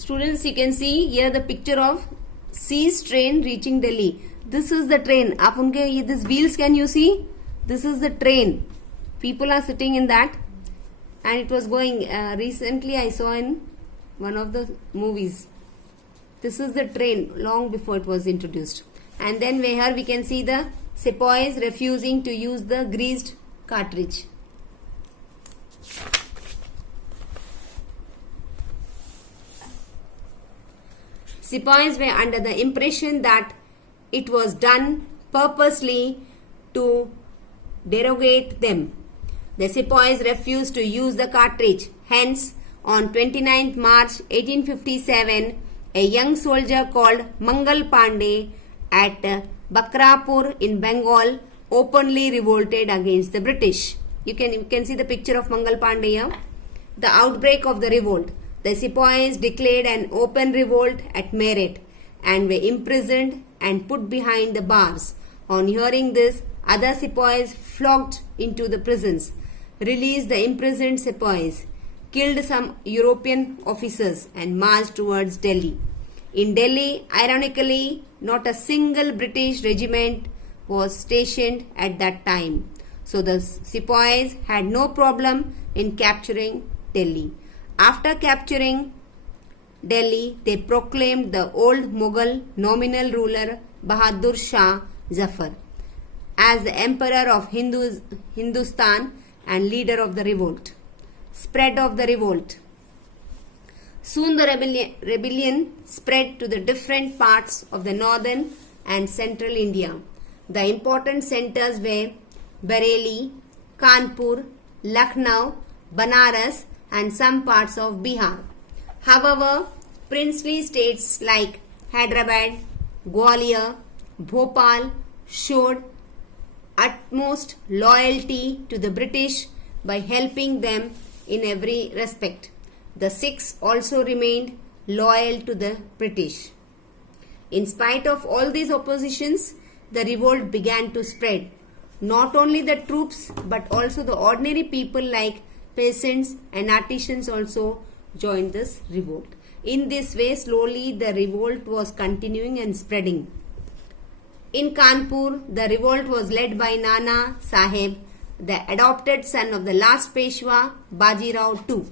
Students, you can see here the picture of siege train reaching Delhi. This is the train. आप उनके ये this wheels can you see? This is the train. People are sitting in that, and it was going. Recently, I saw in one of the movies. This is the train long before it was introduced. And then here we can see the sepoys refusing to use the greased cartridge. Sepoys were under the impression that it was done purposely to derogate them. The sepoys refused to use the cartridge. Hence, on 29th March 1857, a young soldier called Mangal Pandey at Bakrapur in Bengal openly revolted against the British. You can see the picture of Mangal Pandey here. The outbreak of the revolt. The sepoys declared an open revolt at Meerut and were imprisoned and put behind the bars. On hearing this, other sepoys flocked into the prisons, released the imprisoned sepoys, killed some European officers and marched towards Delhi. In Delhi, ironically, not a single British regiment was stationed at that time. So the sepoys had no problem in capturing Delhi. After capturing Delhi, they proclaimed the old Mughal nominal ruler Bahadur Shah Zafar as the emperor of Hindustan and leader of the revolt. Spread of the revolt. Soon the rebellion spread to the different parts of the northern and central India. The important centers were Bareilly, Kanpur, Lucknow, Banaras and some parts of Bihar. However, princely states like Hyderabad, Gwalior, Bhopal showed utmost loyalty to the British by helping them in every respect. The Sikhs also remained loyal to the British. In spite of all these oppositions, the revolt began to spread. Not only the troops but also the ordinary people like peasants and artisans also joined this revolt. In this way, slowly the revolt was continuing and spreading. In Kanpur, the revolt was led by Nana Saheb, the adopted son of the last Peshwa, Bajirao II.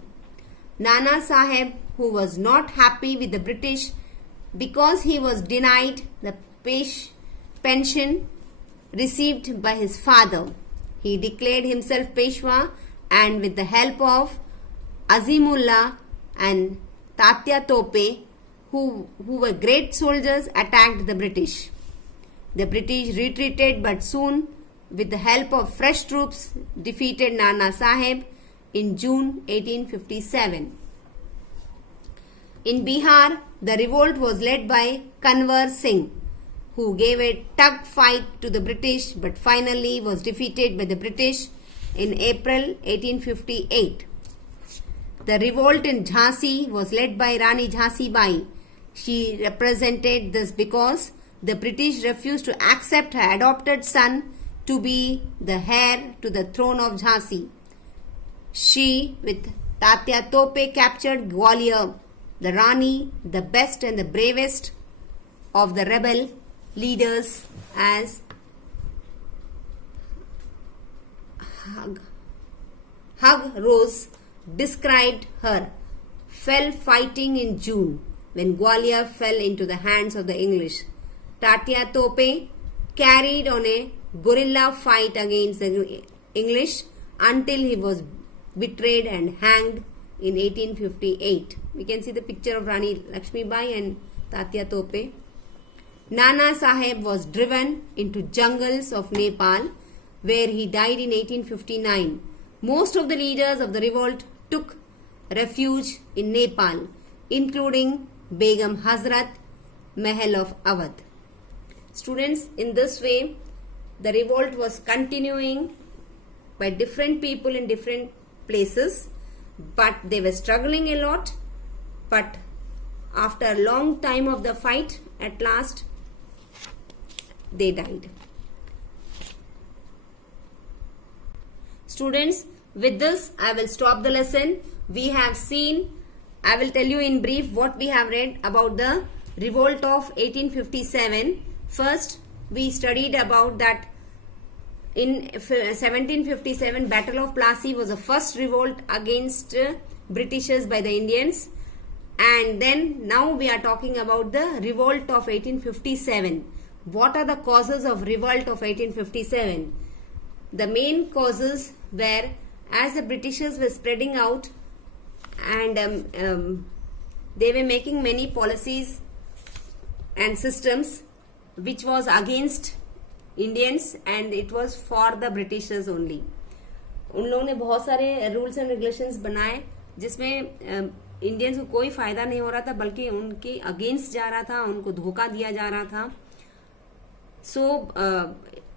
Nana Saheb, who was not happy with the British because he was denied the pension received by his father, he declared himself Peshwa and with the help of Azimullah and Tatya Tope, who were great soldiers, attacked the British. The British retreated but soon, with the help of fresh troops, defeated Nana Saheb in June 1857. In Bihar, the revolt was led by Kanwar Singh, who gave a tug fight to the British but finally was defeated by the British in April 1858. The revolt in Jhansi was led by Rani Jhansi Bai. She represented this because the British refused to accept her adopted son to be the heir to the throne of Jhansi. She, with Tatya Tope, captured Gwalior. The Rani, the best and the bravest of the rebel leaders, as Hug Rose described her, fell fighting in June when Gwalior fell into the hands of the English. Tatya Tope carried on a guerrilla fight against the English until he was betrayed and hanged in 1858. We can see the picture of Rani Lakshmi Bai and Tatya Tope. Nana Saheb was driven into jungles of Nepal, where he died in 1859. Most of the leaders of the revolt took refuge in Nepal, including Begum Hazrat Mahal of Awadh. Students, in this way, the revolt was continuing by different people in different places, but they were struggling a lot. But after a long time of the fight, at last they died. Students, with this I will stop the lesson. We have seen I will tell you in brief what we have read about the revolt of 1857. First, we studied about that in 1757 Battle of Plassey was the first revolt against Britishers by the Indians. And then now we are talking about the revolt of 1857. What are the causes of revolt of 1857? The main causes were as the Britishers were spreading out and they were making many policies and systems which was against Indians and it was for the Britishers only. उन लोगों ने बहुत सारे rules and regulations बनाए जिसमें Indians को कोई फायदा नहीं हो रहा था बल्कि उनके अगेंस्ट जा रहा था, उनको धोखा दिया जा रहा था. So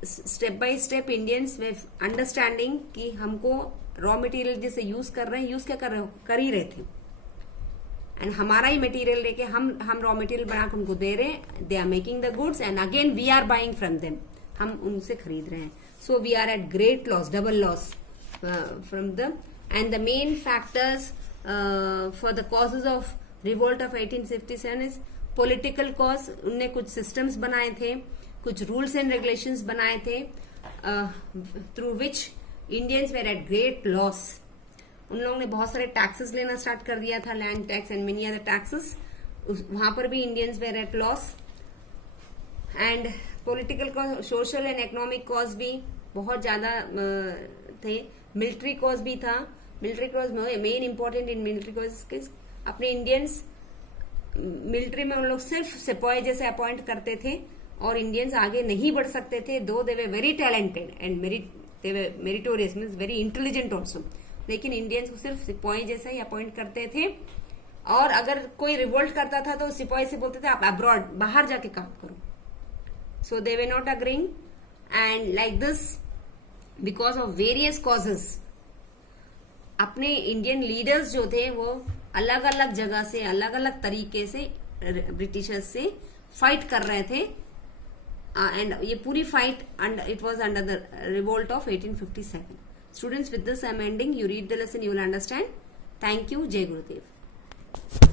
step by step Indians में अंडरस्टैंडिंग कि हमको रॉ मटेरियल जैसे यूज कर रहे हैं, यूज क्या कर रहे हो, कर ही रहे थे एंड हमारा ही मटेरियल लेके हम रॉ मटेरियल बना के उनको दे रहे हैं. They are making the goods and again we are buying from them. हम उनसे खरीद रहे हैं. So we are at great loss, double loss from the end the main factors for the causes of revolt of 1857 is political cause. उनने कुछ systems बनाए थे, कुछ रूल्स एंड रेगुलेशंस बनाए थे through which Indians were at great loss. उन लोगों ने बहुत सारे टैक्सेस लेना स्टार्ट कर दिया था, land tax and many other taxes. वहां पर भी Indians were at loss. And political cause, social and economic cause भी बहुत ज्यादा थे. मिलिट्री कॉज भी था. Military cause main important in military cause अपने इंडियंस मिलिट्री में उन लोग सिर्फ सिपाही जैसे अपॉइंट करते थे और इंडियंस आगे नहीं बढ़ सकते थे. Though they were very talented and they were meritorious means very intelligent also, लेकिन इंडियंस को सिर्फ सिपाही जैसा ही अपॉइंट करते थे. और अगर कोई रिवोल्ट करता था तो सिपाही से बोलते थे आप अब्रॉड बाहर जाके काम करो. So they were not agreeing and like this because of various causes अपने इंडियन लीडर्स जो थे वो अलग अलग जगह से अलग अलग तरीके से ब्रिटिशर्स से फाइट कर रहे थे. एंड ये पूरी fight it was under the revolt of 1857. Students, with this I am ending. You read the lesson, you will understand. Thank you. Jai Gurudev.